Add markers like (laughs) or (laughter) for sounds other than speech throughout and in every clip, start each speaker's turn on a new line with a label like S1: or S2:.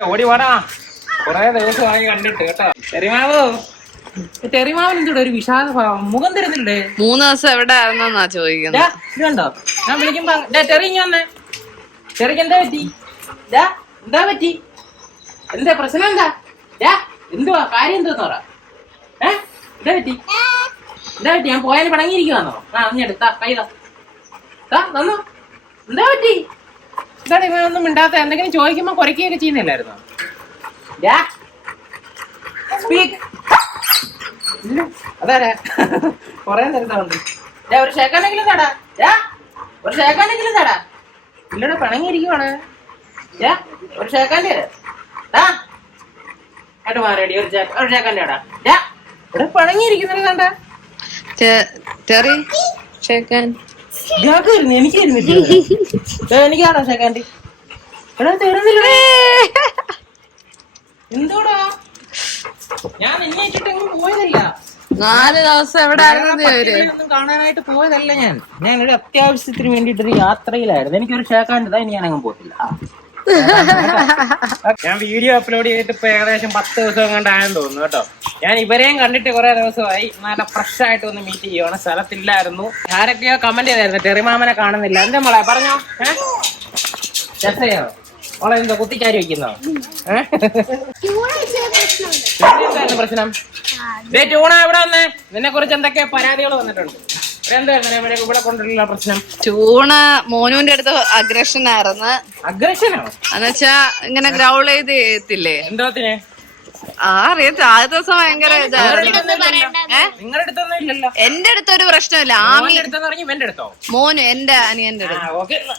S1: ഓടി വാടാ. കൊറേ ദിവസമായി കണ്ടിട്ട് കേട്ടോ. ചെറിമാവോ ചെറിമാവൻ എന്തുടെ ഒരു വിഷാദ ഭാവം മുഖം തരുന്നില്ലേ
S2: മൂന്ന് ദിവസം എവിടെ ആയിരുന്നാ ചോദിക്കുന്നത്?
S1: ദാ, ഇത് കണ്ടോ ഞാൻ വിളിക്കുമ്പോ ദാ, ചെറിയ വന്നേ. തെറിക്ക് എന്താ പറ്റി? ദാ, എന്താ പറ്റി? എന്താ പ്രശ്നം എന്താ? ദാ, എന്തുവാ? കാര്യം എന്തോന്ന് പറ. ഏ? എന്താ പറ്റി? എന്താ പറ്റി? ഞാൻ പോയാൽ പടങ്ങിയിരിക്കുവാന്നോ ആ അഞ്ഞെടുത്താ കൈതാ ദാ, തന്നോ എന്താ പറ്റി? എന്താണ് ഇവനൊന്നും മിണ്ടാത്ത എന്തെങ്കിലും ചോദിക്കുമ്പോ കുറയ്ക്കുകയൊക്കെ ചെയ്യുന്നില്ലായിരുന്നു? അതാരാ? കൊറേ നേരത്തുണ്ട് ഒരു ഷേക്കാനെങ്കിലും തടാ. ഒരു ഷേക്കാനെങ്കിലും തടാ. ഇല്ലടെ പിണങ്ങിയിരിക്കുവാണ്. ഒരു ഷേക്കാന്റെ കേട്ട് മാറിയടി ഒരു ഒരു ഷേക്കാന്റെ ഇവിടെ പിണങ്ങിയിരിക്കുന്നില്ല കണ്ട
S2: ചെറി ഷേക്കാൻ
S1: ഇയാൾക്ക് വരുന്നു എനിക്ക് വരുന്നില്ല (laughs) എനിക്കാണോ എടാ തരുന്നില്ല. എന്തോടാ? ഞാൻ നിന്നെ ഇട്ടിട്ട് എങ്ങും പോയതല്ല.
S2: നാല് ദിവസം എവിടെ ആയിരുന്നു ഇവർ?
S1: ഒന്നും കാണാനായിട്ട് പോയതല്ല ഞാൻ. ഞാൻ ഒരു അത്യാവശ്യത്തിന് വേണ്ടിട്ടൊരു യാത്രയിലായിരുന്നു. എനിക്കൊരു ഷേക്കാണ്ട് ഇനി ഞാൻ അങ്ങ് പോത്തില്ല ആ. ഞാൻ വീഡിയോ അപ്ലോഡ് ചെയ്തിട്ട് ഇപ്പൊ ഏകദേശം പത്ത് ദിവസം കണ്ടായെന്ന് തോന്നുന്നു കേട്ടോ. ഞാൻ ഇവരെയും കണ്ടിട്ട് കുറെ ദിവസമായി. നല്ല ഫ്രഷ് ആയിട്ട് ഒന്ന് മീറ്റ് ചെയ്യുവാണ്. സ്ഥലത്തില്ലായിരുന്നു. ആരൊക്കെയോ കമന്റ് ചെയ്തായിരുന്നു. ടെറിമാമനെ കാണുന്നില്ല. എന്താ മോളെ? പറഞ്ഞോ. ഏഹ് മോളെ എന്താ കുത്തിക്കാരി വെക്കുന്നോ? ഏഹ് (laughs) എന്തായിരുന്നു പ്രശ്നം? ടൂണ എവിടെ വന്നേ? നിന്നെ കുറിച്ച് എന്തൊക്കെ പരാതികൾ വന്നിട്ടുണ്ട്. എന്തായിരുന്നു ഇവിടെ ഇവിടെ കൊണ്ടുള്ള പ്രശ്നം?
S2: ചൂണ് മോനുവിന്റെ അടുത്ത് അഗ്രഷൻ ആയിരുന്നു.
S1: അഗ്രഷനോ
S2: എന്നുവെച്ചാ ഇങ്ങനെ ഗ്രൗൾ ചെയ്ത് ചെയ്യത്തില്ലേ?
S1: എന്തോത്തിന്
S2: ആ അറിയത്തില്ല. ആദ്യ ദിവസം ഭയങ്കര ഇതായിരുന്നു. എന്റെ അടുത്ത് ഒരു പ്രശ്നമില്ല. ആമി മോനു എന്റെ അനിയന്റെ
S1: ആ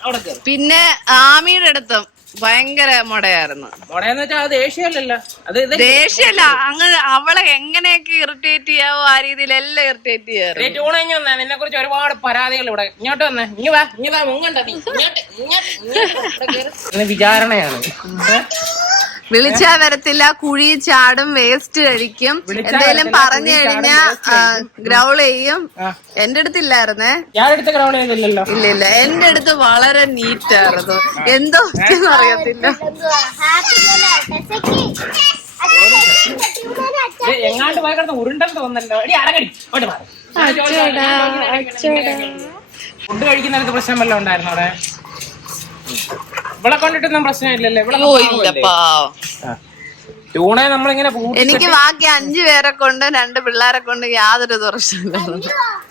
S2: അടുത്ത്. പിന്നെ ആമിയുടെ അടുത്തും. ഭയങ്കര മുടയായിരുന്നു.
S1: മോടേന്ന് വെച്ചാൽ അത് ദേഷ്യമല്ലല്ലോ. അത് ഇത്
S2: ദേഷ്യല്ല അങ്ങ് അവളെ എങ്ങനെയൊക്കെ ഇറിറ്റേറ്റ് ചെയ്യാവോ ആ രീതിയിൽ എല്ലാം ഇറിറ്റേറ്റ് ചെയ്യാറ്
S1: വന്നേ നിന്നെ കുറിച്ച് ഒരുപാട് പരാതികൾ ഇവിടെ. ഇങ്ങോട്ട് വന്നേ. ഇങ്ങ് വാ. ഇങ്ങ് വാ. മുങ്ങണ്ട നീ. ഇങ്ങോട്ട് ഇങ്ങോട്ട് വിചാരണയാണ്?
S2: വിളിച്ചാ വരത്തില്ല കുഴി ചാടും വേസ്റ്റ് കഴിക്കും
S1: എന്തെങ്കിലും
S2: എന്തേലും പറഞ്ഞു
S1: കുഴി
S2: കഴിഞ്ഞാ ഗ്രൗൾ ചെയ്യും. എന്റെ അടുത്തില്ലായിരുന്നേ
S1: ഇല്ലായിരുന്നേ
S2: ഇല്ല ഇല്ല എന്റെ അടുത്ത് വളരെ നീറ്റ് ആയിരുന്നു എന്തോ അറിയത്തില്ല
S1: എങ്ങാണ്ട് പോയി കിടന്ന് ഉരുണ്ടെന്ന് തോന്നല്ലോ. ഫുഡ് കഴിക്കുന്നിടത്ത് പ്രശ്നം വല്ലതും ഉണ്ടായിരുന്നു അവിടെ ഇവിടെ കൊണ്ടിട്ടൊന്നും പ്രശ്നമില്ലല്ലോ? ഇവിടെ
S2: ഓ ഇല്ല പാവം
S1: ട്യൂണെ നമ്മളിങ്ങനെ പൂട്ടി
S2: എനിക്ക് ബാക്കി അഞ്ചു പേരെ കൊണ്ട് രണ്ട് പിള്ളേരെ കൊണ്ട് യാതൊരു ദോഷമില്ല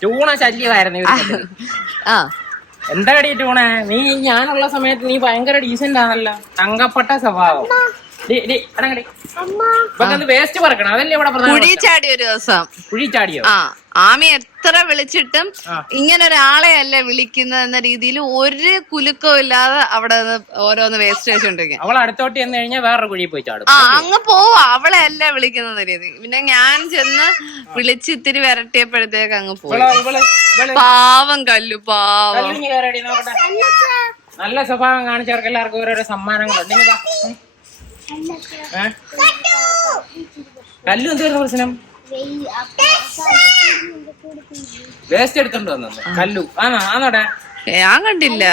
S1: ട്യൂണ ശല്യമായിരുന്നു ഇവർക്ക്
S2: ആ.
S1: എന്താടി ട്യൂണെ? നീ ഞാനുള്ള സമയത്ത് നീ ഭയങ്കര ഡീസന്റ് ആണല്ലോ. തങ്കപ്പെട്ട സ്വഭാവം. വേസ്റ്റ് പറക്കണം. അതല്ലേ ഇവിടെ പ്രധാന
S2: കുഴി ചാടി ഒരു ദിവസം.
S1: കുഴി ചാടിയോ?
S2: ആ. ആമി എത്ര വിളിച്ചിട്ടും ഇങ്ങനെ ഒരാളെ അല്ല വിളിക്കുന്നത് എന്ന രീതിയിൽ ഒരു കുലുക്കവും ഇല്ലാതെ അവിടെ നിന്ന് ഓരോന്ന് വേസ്റ്റ് വെച്ചോണ്ടിരിക്കുക
S1: അവൾ അടുത്തോട്ട് ചെന്ന് കഴിഞ്ഞാൽ വേറൊരു കുഴി പോയി ചാടും.
S2: ആ അങ്ങ് പോവാ. അവളെ അല്ല വിളിക്കുന്ന രീതി പിന്നെ ഞാൻ ചെന്ന് വിളിച്ച് ഇത്തിരി വരട്ടിയപ്പോഴത്തേക്ക് അങ്ങ് പോയി.
S1: ഇവൾ
S2: പാവം കല്ലു പാവം.
S1: നല്ല സ്വഭാവം കാണിച്ചവർക്ക് എല്ലാവർക്കും ഓരോരോ സമ്മാനങ്ങളുണ്ട് ഇനി വാ. ഏ? കല്ലു എന്തായിരുന്നു പ്രശ്നം? വേസ്റ്റ് എടുത്തോണ്ട് വന്നു? കല്ലു. ആണോ? ആണോടെ?
S2: ഞാൻ കണ്ടില്ല.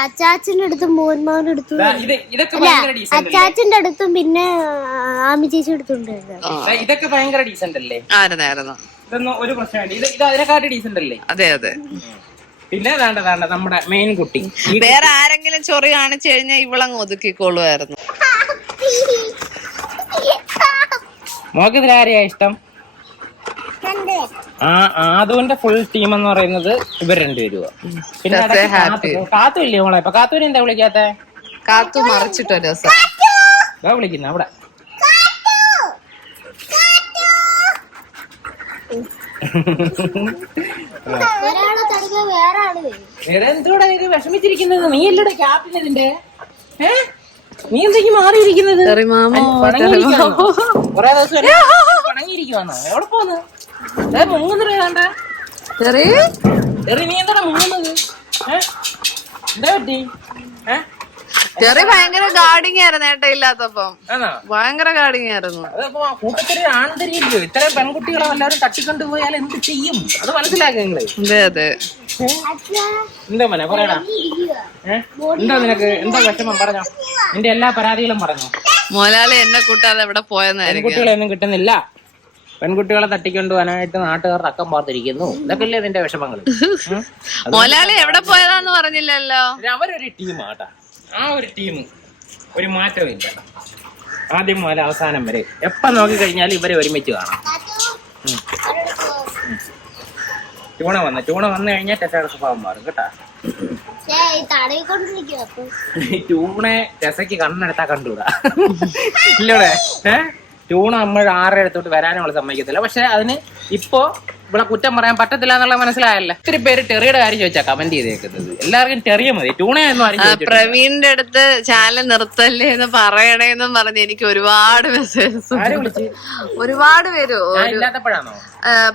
S3: അച്ചാച്ചന്റെ അടുത്തും മോഹൻമാവിന്റെ അടുത്തും
S1: ഇതൊക്കെ ഭയങ്കര ഡീസന്റ്
S3: അച്ചാച്ചന്റെ അടുത്തും പിന്നെ ആമി ചേച്ചി അടുത്തുണ്ടായിരുന്നു
S1: ദാ ഇതൊക്കെ ഭയങ്കര ഡീസന്റ് അല്ലേ?
S2: ആയിരുന്നായിരുന്നു
S1: ഇതൊന്നും ഒരു പ്രശ്നമില്ല. ഇത് ഇത് അതിനെക്കാട്ടി ഡീസന്റ് അല്ലേ?
S2: അതെ അതെ.
S1: പിന്നെ വേണ്ട വേണ്ട നമ്മുടെ മെയിൻ കുട്ടി.
S2: വേറെ ആരെങ്കിലും ചൊറി കാണിച്ചു കഴിഞ്ഞാൽ ഇവളങ്ങ് ഒതുക്കിക്കോളുമായിരുന്നു.
S1: മോക്കിതിലാരെയാ ഇഷ്ടം? ആ ആദുവിന്റെ ഫുൾ ടീം എന്ന് പറയുന്നത് ഇവർ രണ്ടുപേരുവാ പിന്നെ
S2: That's a happy.
S1: കാത്തു- കാത്തു ഇല്ലേ മോളെ? ഇപ്പൊ കാത്തൂര് എന്താ വിളിക്കാത്ത?
S2: കാത്തു മറിച്ചിട്ടോ ദിവസം.
S1: ഇതാ വിളിക്കുന്ന അവിടെ.
S3: ഒരാളെ തടുക്ക വേറെ ആൾ വരും
S1: വേറെ എന്തുകൂടെ ഇത്? വിഷമിച്ചിരിക്കുന്നത്. നീ അല്ലടെ ക്യാപ്റ്റൻ ഇതിന്റെ? ഏ? നീ എന്തൊക്കെ മാറിയിരിക്കുന്നത്? കൊറേ ദിവസം പണങ്ങിയിരിക്കുവാന്നോ എവിടെ പോന്ന്? ഏ മുങ്ങുന്നേ വേണ്ട?
S2: തെറി
S1: നീ എന്താ മുങ്ങുന്നത്? എന്താ പറ്റി? ഏ?
S2: ചെറിയ ഭയങ്കര ഗാർഡിങ് ആയിരുന്നു ഏട്ടാ ഇല്ലാത്തപ്പം. ഭയങ്കര ഗാർഡിങ് ആയിരുന്നു.
S1: കൂട്ടത്തിൽ ആൺതരിയില്ലയോ ഇത്രയും പെൺകുട്ടികളെ എല്ലാവരും തട്ടിക്കൊണ്ടു പോയാൽ എന്ത് ചെയ്യും? അത് മനസ്സിലാക്കുക നിങ്ങൾ?
S2: അതെ അതെ.
S1: എന്താ മനെ പറയടാ. എന്താ നിനക്ക്? എന്താ വിഷമം? പറഞ്ഞോ. നിന്റെ എല്ലാ പരാതികളും പറഞ്ഞോ.
S2: മോലാളി എന്നെ കൂട്ടാതെ എവിടെ പോയെന്നായിരിക്കും?
S1: പെൺകുട്ടികളെ ഒന്നും കിട്ടുന്നില്ല. പെൺകുട്ടികളെ തട്ടിക്കൊണ്ടുപോകാനായിട്ട് നാട്ടുകാരുടെ നാട്ടുകാർ അക്കം പാർത്തിരിക്കുന്നു. ഇതൊക്കെയല്ലേ ഇതിന്റെ വിഷമങ്ങൾ (laughs)
S2: മോലാളി എവിടെ പോയതാന്ന് പറഞ്ഞില്ലല്ലോ?
S1: അവരൊരു ടീമാട്ടാ ആ ഒരു ടീം ഒരു മാറ്റമില്ല. ആദ്യം മുതൽ അവസാനം വരെ. എപ്പം നോക്കി കഴിഞ്ഞാൽ ഇവരെ ഒരുമിച്ച് കാണാം. ചൂണ വന്ന ചൂണ വന്നു കഴിഞ്ഞാൽ തെറ്റാടെ സ്വഭാവം മാറും കേട്ടാ? ചൂണെ രസയ്ക്ക് കണ്ണെടുത്താ കണ്ടുകൂടാ ഇല്ലടേ? ഏ? ട്യൂണ നമ്മൾ ആരുടെ അടുത്തോട്ട് വരാനും അവൾ സമ്മതിക്കത്തില്ല. പക്ഷെ അതിന് ഇപ്പോ ഇവിടെ കുറ്റം പറയാൻ പറ്റത്തില്ല എന്നുള്ള മനസ്സിലായല്ലോ? ഒത്തിരി പേര് ടെറിയുടെ കാര്യം ചോദിച്ചാ കമന്റ് ചെയ്തേക്കുന്നത്. എല്ലാവർക്കും ടെറിയ മതി.
S2: ട്യൂണേ
S1: എന്ന്
S2: പ്രവീണിന്റെ അടുത്ത് ചാനൽ നിർത്തല്ലേ എന്ന് പറയണേ എന്നും പറഞ്ഞ് എനിക്ക് ഒരുപാട് മെസ്സേജസ് ഒരുപാട് പേര്.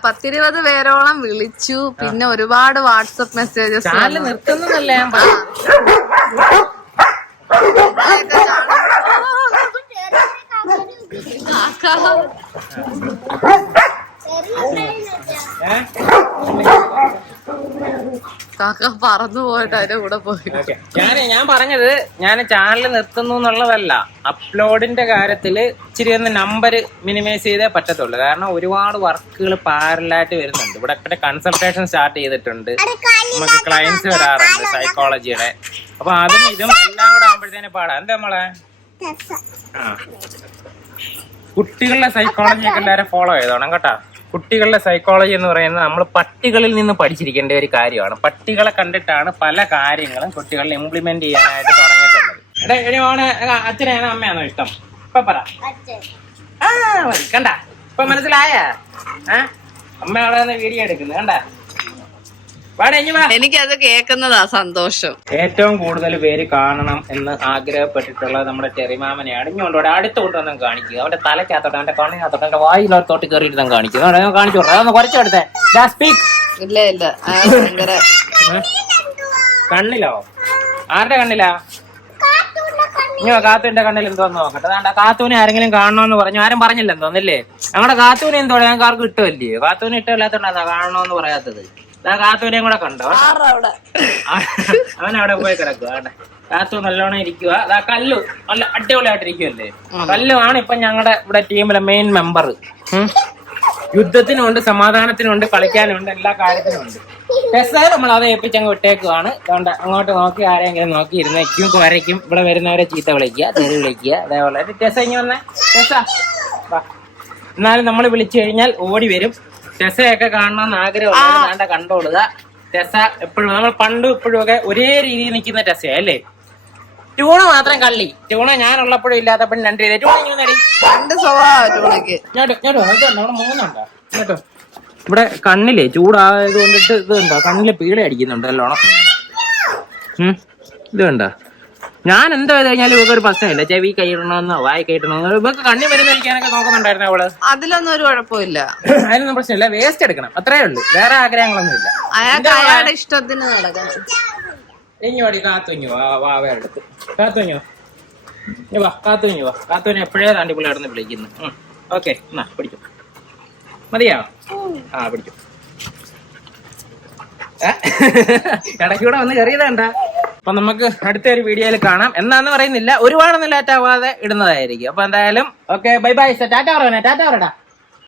S2: പത്തിരുപത് പേരോളം വിളിച്ചു. പിന്നെ ഒരുപാട് വാട്സപ്പ് മെസ്സേജസ്
S1: നിർത്തുന്നതല്ല ഞാൻ പറഞ്ഞത്. ഏ?
S2: കാക്ക പറന്നു പോയിട്ട് അതിന്റെ കൂടെ പോയി.
S1: ഞാൻ ഞാൻ പറഞ്ഞത് ഞാൻ ചാനൽ നിർത്തുന്നു എന്നുള്ളതല്ല. അപ്ലോഡിന്റെ കാര്യത്തിൽ ഇച്ചിരി ഒന്ന് നമ്പർ മിനിമൈസ് ചെയ്തേ പറ്റത്തുള്ളൂ. കാരണം ഒരുപാട് വർക്കുകൾ പാരലായിട്ട് വരുന്നുണ്ട്. ഇവിടെ ഇവിടെ കൺസൾട്ടേഷൻ സ്റ്റാർട്ട് ചെയ്തിട്ടുണ്ട്. നമുക്ക് ക്ലയൻസ് വരാറുണ്ട് സൈക്കോളജിയുടെ അപ്പൊ അതും ഇതും എല്ലാം കൂടെ ആകുമ്പോഴത്തേനും പാടാ. എന്താ നമ്മളെ ആ. കുട്ടികളുടെ സൈക്കോളജി ഒക്കെ എല്ലാവരും ഫോളോ ചെയ്തോണം കേട്ടാ. കുട്ടികളുടെ സൈക്കോളജി എന്ന് പറയുന്നത് നമ്മൾ പട്ടികളിൽ നിന്ന് പഠിച്ചിരിക്കേണ്ട ഒരു കാര്യമാണ്. പട്ടികളെ കണ്ടിട്ടാണ് പല കാര്യങ്ങളും കുട്ടികളിൽ ഇംപ്ലിമെന്റ് ചെയ്യാനായിട്ട് തുടങ്ങിയിട്ടുള്ളത്. എടി അച്ഛനെയാണോ അമ്മയാണോ ഇഷ്ടം? ഇപ്പൊ പറ. ആ കണ്ട. ഇപ്പൊ മനസ്സിലായ? ഏ? അമ്മ അവിടെ നിന്ന് വീഡിയോ എടുക്കുന്നത് കണ്ട?
S2: എനിക്കത് കേൾക്കുന്നതാ സന്തോഷം.
S1: ഏറ്റവും കൂടുതൽ പേര് കാണണം എന്ന് ആഗ്രഹപ്പെട്ടിട്ടുള്ള നമ്മുടെ ചെറിമാമനെയാണ് ഇങ്ങോട്ട് അടുത്ത് കൊണ്ടുവന്ന് കാണിക്കുക. അവന്റെ തലക്കകത്തോട്ട് അവന്റെ കണ്ണിനകത്തോട്ട് അവന്റെ വായിലോട്ടോട്ട് കയറിയിട്ട് തന്നെ കാണിക്കുക. അവിടെ കാണിച്ചു കൊടുക്കാം അതൊന്ന് കുറച്ചെടുത്തേ സ്പീക്ക്
S2: ഇല്ല ഇല്ല.
S1: കണ്ണിലോ? ആരുടെ കണ്ണിലാ? ഇങ്ങനെ കാത്തുവിന്റെ കണ്ണിൽ എന്തോന്ന് നോക്കട്ടെ. അതാണ്ട് കാത്തൂനെ ആരെങ്കിലും കാണണമെന്ന് പറഞ്ഞു. ആരും പറഞ്ഞില്ല എന്തോന്നില്ലേ ഞങ്ങളുടെ കാത്തൂനെ എന്തോ ഞങ്ങൾക്ക് ആർക്കും ഇഷ്ടമല്ലേ കാത്തൂനെ ഇഷ്ടമില്ലാത്തോണ്ടാ കാണണമെന്ന് പറയാത്തത്. ആ കാത്തൂനെയും കൂടെ കണ്ടോ? അവൻ അവിടെ പോയി കിടക്കുക കാത്തു നല്ലോണം ഇരിക്കുക അതാ കല്ലു നല്ല അടിപൊളിയായിട്ട് ഇരിക്കുവല്ലേ? കല്ലു ആണ് ഇപ്പൊ ഞങ്ങളുടെ ഇവിടെ ടീമിലെ മെയിൻ മെമ്പർ യുദ്ധത്തിനുണ്ട് സമാധാനത്തിനുണ്ട് കളിക്കാനുണ്ട് എല്ലാ കാര്യത്തിനും ഉണ്ട് ടെസ്സേ നമ്മൾ അത് ഏൽപ്പിച്ചങ്ങ് വിട്ടേക്കുവാണ്. അതുകൊണ്ട് അങ്ങോട്ട് നോക്കി ആരെങ്കിലും നോക്കി ഇരുന്നേക്കും കുറയ്ക്കും ഇവിടെ വരുന്നവരെ ചീത്ത വിളിക്കുക തെറി വിളിക്കുക. അതേപോലെ. ടെസ്സ ഇങ്ങനെ വന്നേ. ടെസ്സ. എന്നാലും നമ്മൾ വിളിച്ചു കഴിഞ്ഞാൽ ഓടി വരും. ടെസ്സയൊക്കെ കാണണമെന്ന് വേണ്ട കണ്ടോളുക. ടെസ എപ്പോഴും നമ്മൾ പണ്ട് ഇപ്പോഴും ഒക്കെ ഒരേ രീതിയിൽ നിൽക്കുന്ന ടെസ അല്ലേ? ട്യൂണ മാത്രം കള്ളി. ട്യൂണ ഞാനുള്ളപ്പോഴും ഇല്ലാത്തപ്പോഴും രണ്ട് രീതി ട്യൂണ
S2: രണ്ട്
S1: മൂന്നുണ്ടോ? ഇവിടെ കണ്ണിലെ ചൂടായത് കൊണ്ടിട്ട് ഇത് ഉണ്ടോ കണ്ണിൽ പീള അടിക്കുന്നുണ്ട് നല്ലോണം ഇത് കണ്ടോ? ഞാൻ എന്താ ചെയ്ത് കഴിഞ്ഞാൽ ഇവക്ക് ഒരു പ്രശ്നമില്ല ചെവി കൈയിടണമെന്നോ വായി കൈയിടണമെന്നോ ഇവക്ക് കണ്ണി മരുന്ന് കഴിക്കാനൊക്കെ നോക്കുന്നുണ്ടായിരുന്നു അവൾ.
S2: അതിലൊന്നും ഒരു കുഴപ്പമില്ല.
S1: അതിനൊന്നും പ്രശ്നമില്ല വേസ്റ്റ് എടുക്കണം. അത്രേ ഉള്ളൂ. വേറെ ആഗ്രഹങ്ങളൊന്നും ഇല്ല.
S2: അയാൾക്ക് അയാളുടെ ഇഷ്ടത്തിന് നടക്കണം.
S1: ഇനി വാടി കാത്തുഞ്ഞു വാ വേറെ എടുത്ത് കാത്തുഞ്ഞു വാ. കാത്തുഞ്ഞു വാ. കാത്തുവിനെ എപ്പോഴേ താണ്ടി പുള്ളി വിളിക്കുന്നു. ഓക്കെ എന്നാ പിടിക്കും. മതിയോ? ആ പിടിക്കും? ഇടയ്ക്കൂടെ വന്ന് കയറിയതാണ്ട അപ്പൊ നമുക്ക് അടുത്ത ഒരു വീഡിയോയിൽ കാണാം. എന്നാന്ന് പറയുന്നില്ല ഒരുപാടൊന്നും ലേറ്റ് ആവാതെ ഇടുന്നതായിരിക്കും. അപ്പൊ എന്തായാലും ഓക്കെ ബൈ ബൈ ടാറ്റ പറയണേ ടാറ്റ പറയടാ.